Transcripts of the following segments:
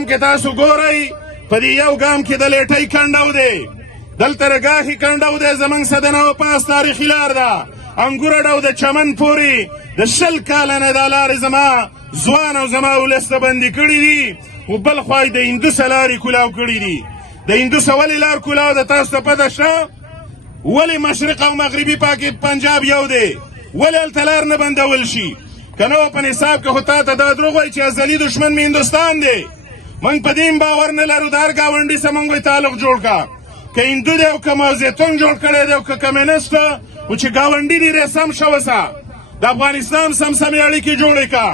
ګام کې تاسو ګورئ په دې یو ګام کې د لیټۍ کنډو دی دلته رګاخي کنډو دی زموږ سدنه و پاس تاریخي لار ده انګوره ډو د چمن پورې د 20 کاله نه دا لارې زما ځوان او زما ولس ته بندي کړي دي و بل خوا یې د هندوسه لارې کولاو کړي دي د هندوسه ولې لار کولاو ده تاسو ته پته شته ولې مشرق او مغربي پنجاب یو دی ولې هلته لار نه بندول شي که نه په نصاب کې خو تا ته دا دروغ وایي چې ازلي دشمن مې هندوستان دی موږ په دې باور نه لرو د هر ګاونډي سره موږ وایي تعلق جوړ کړه که هندو دی او که مازیتون جوړ کړی دی او که کمیونست و چې ګاونډي دې رسم شه وسه د افغانستان سمسمې اړیکې جوړې کړه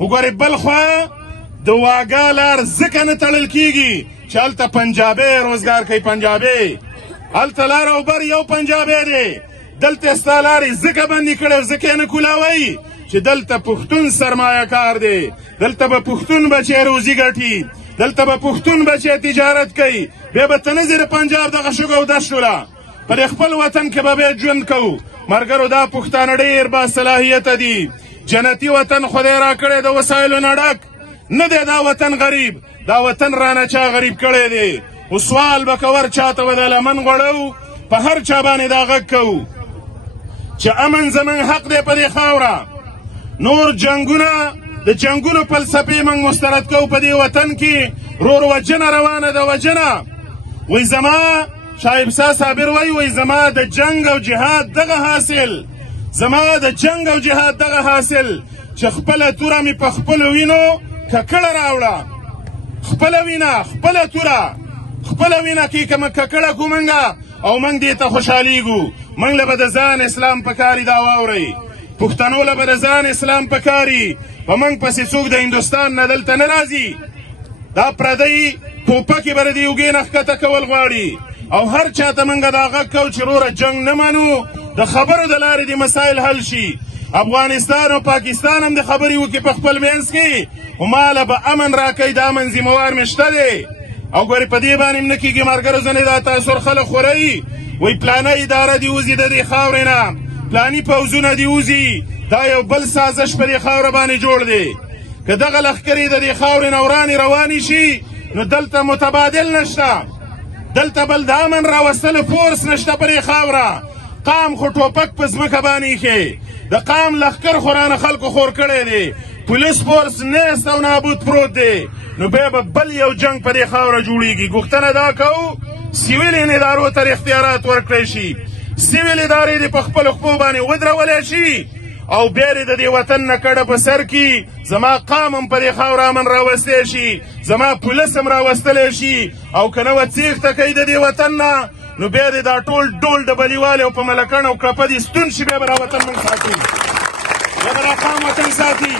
وګورئ بل خوا د واګا لار ځکه نه تړل کېږي چې هلته پنجابی روزګار کوي پنجابی هلته لار او بر یو پنجابی دی دلته ستا لارې ځکه بندي کړی او ځکه یې نه کولاوئ چې دلته پښتون سرمایه کار دی دلته به پښتون بچی روزي ګټي دلته به پښتون بچی تجارت کوي بیا به ته نه ځې د پنجاب دغه شګو او دشتو له په دې خپل وطن کې به بیا ژوند کوو ملګرو دا پښتانه ډېر باصلاحیته دي جنتي وطن خدای راکړی د وسایلو نه ډک نه دی دا وطن غریب دا وطن رانه چا غریب کړی دی خو سوال به کور چاته به د لمن غوړو په هر چا باندې دا غږ کوو چې امن زموږ حق دی په دې خاوره نور جنګونه د جنګونو فلسفې موږ مسترد کوو په دې وطن کې رور وجنه روانه ده وجنه وایي زما شایب سا صابر وایي زما د جنګ او جهاد دغه حاصل زما د جنګ او جهاد دغه حاصل چې خپله توره مې په خپلو وینو ککړه راوړه خپله وینه خپله توره خپله وینه کې که موږ ککړه کړو موږ او موږ دې ته خوشحالیږو موږ له به د ځان اسلام پکاري دا واورئ پښتنو له به د ځان اسلام پکاري په موږ پسې څوک د هندوستان نه دلته نه راځي دا پردی ټوپکې به د دې اوږې نه ښکته کول غواړي او هر چا ته موږ دا غږ کوو چې وروره جنګ نه منو د خبرو د لارې د مسایل حل شي افغانستان او پاکستان هم د خبرې وکړي په خپل منځ کې خو ماله به امن راکوي د امن ذمهوار مې شته دی او ګورې په دې باندې هم نه کېږي ملګرو ځینې دا تاثر خلک خورئ وایي پلانه اداره دې وځي د دې خاورې نه پلاني پوځونه دې وځي دا یو بل سازش په دې خاوره باندې جوړ دی که دغه لښکرې د دې خاورې نه ورانې روانې شي نو دلته متبادل نشته دلته بل د امن راوستلو فورس نشته په دې خاوره قام خو ټوپک په ځمکه باندې ایښی د قام لښکر خو رانه خلکو خور کړی دی پولیس فورس نیست او نابود پروت دی نو بیا به بل یو جنګ په دې خاوره جوړیږي غوښتنه دا کوو سیویل ادارو ته اختیارات ورکړی شي سیویل ادارې دې په خپلو خپو باندې ودرولی شي او بیا دې د دې وطن نه کډه په سر کي زما قام هم په دې خاوره امن راوستی شي زما پولیس هم راوستلی شي او که نه وه تېښته کوي د دې وطن نه نو بیا دې دا ټول ډول د بلیوالې او په ملکڼ او کپه دې ستون شي بیا به دا وطن موږ ساتي بیا به دا قام وطن ساتي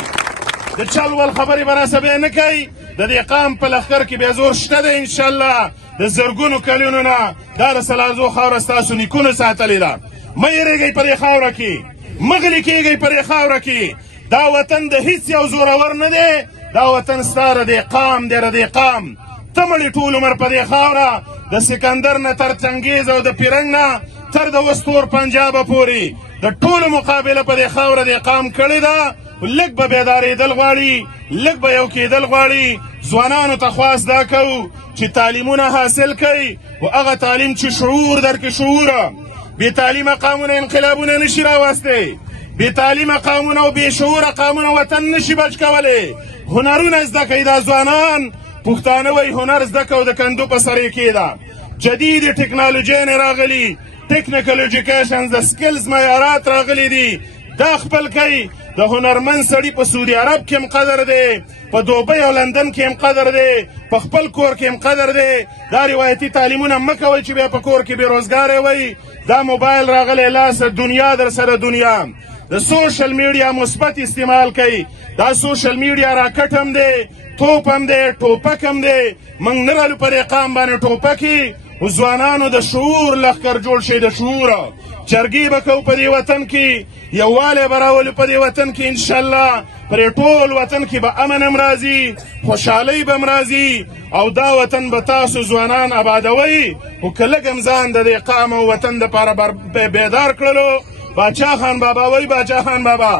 د چل ول خبرې به راسه بیا نه کوي د دې قام په لښکر کې بیا زور شته دی انشاءالله د زرګونو کلونو نه دا د سلارزو خاوره ستاسو نیکونو ساتلې ده مه یېرېږئ په دې خاوره کې مه غلي کېږئ په دې خاوره کې دا وطن د هیڅ یو زورور نه دی دا وطن ستا د دې قام دی د دې قام ته مړې ټول عمر په دې خاوره د سکندر نه تر چنګیز او د پیرنګ نه تر د وستور پنجابه پورې د ټولو مقابله په دې خاوره دې قام کړې ده لږ به بیدارېدل غواړي لږ به یو کېدل غواړي ځوانانو ته خواست دا کوو چې تعلیمونه حاصل کوي و هغه تعلیم چې شعور درکړي شعوره بې تعلیمه قامونه انقلابونه نشي راوستی بې تعلیمه قامونه او بې شعوره قامونه وطن نشي بچ کولی هنرونه زده کوي دا ځوانان پښتانه وایي هنر زده کوو د کندو په سر یې کېده جدید ټکنالوژۍ نه راغلي ټکنیکل ایجوکیشن د سکلز معیارات راغلي دي دا خپل کوي د هنرمند سړي په سعودي عرب کې هم قدر دی په دوبۍ او لندن کې هم قدر دی په خپل کور کې هم قدر دی دا روایتي تعلیمونه مه کوئ چې بیا په کور کې بېروزګاره وئ دا موبایل راغلی لاسه دنیا در سره دنیا د سوشل میډیا مثبت استعمال کوي دا سوشل میډیا راکټ هم دی توپ هم دی ټوپک هم دی موږ نه لرو په دې قام باندې ټوپکې ځوانانو د شعور لښکر جوړ شي د شعوره جرګې به کوو په دې وطن کې یووالی به راولو په دې وطن کې انشاءالله په دې ټول وطن کې به امن هم راځي خوشحالۍ به هم راځي او دا وطن به تاسو ځوانان آبادوئ خو که لږ هم ځان د دې قام او وطن دپاره بیدار کړلو باچا خان بابا وایي باچا خان بابا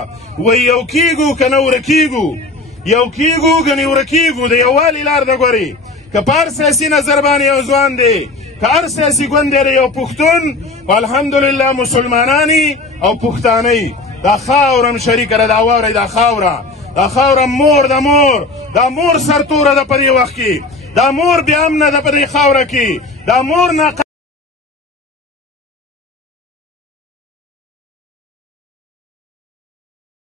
وایي یو کېږو که نه ورکېږو یو کیږو ګنې ورکیږو د یووالي لار ده ګورې که په هر سیاسي نظر باندې یو ځوان دی که هر سیاسي ګوند دی یو پښتون و الحمدلله مسلمانانی او پښتانه دا خاوره شریکه ده دا واورئ دا خاوره مور د مور دا مور سرتوره ده په دې وخت کې دا مور بې امنه ده په دې خاوره کې دا مور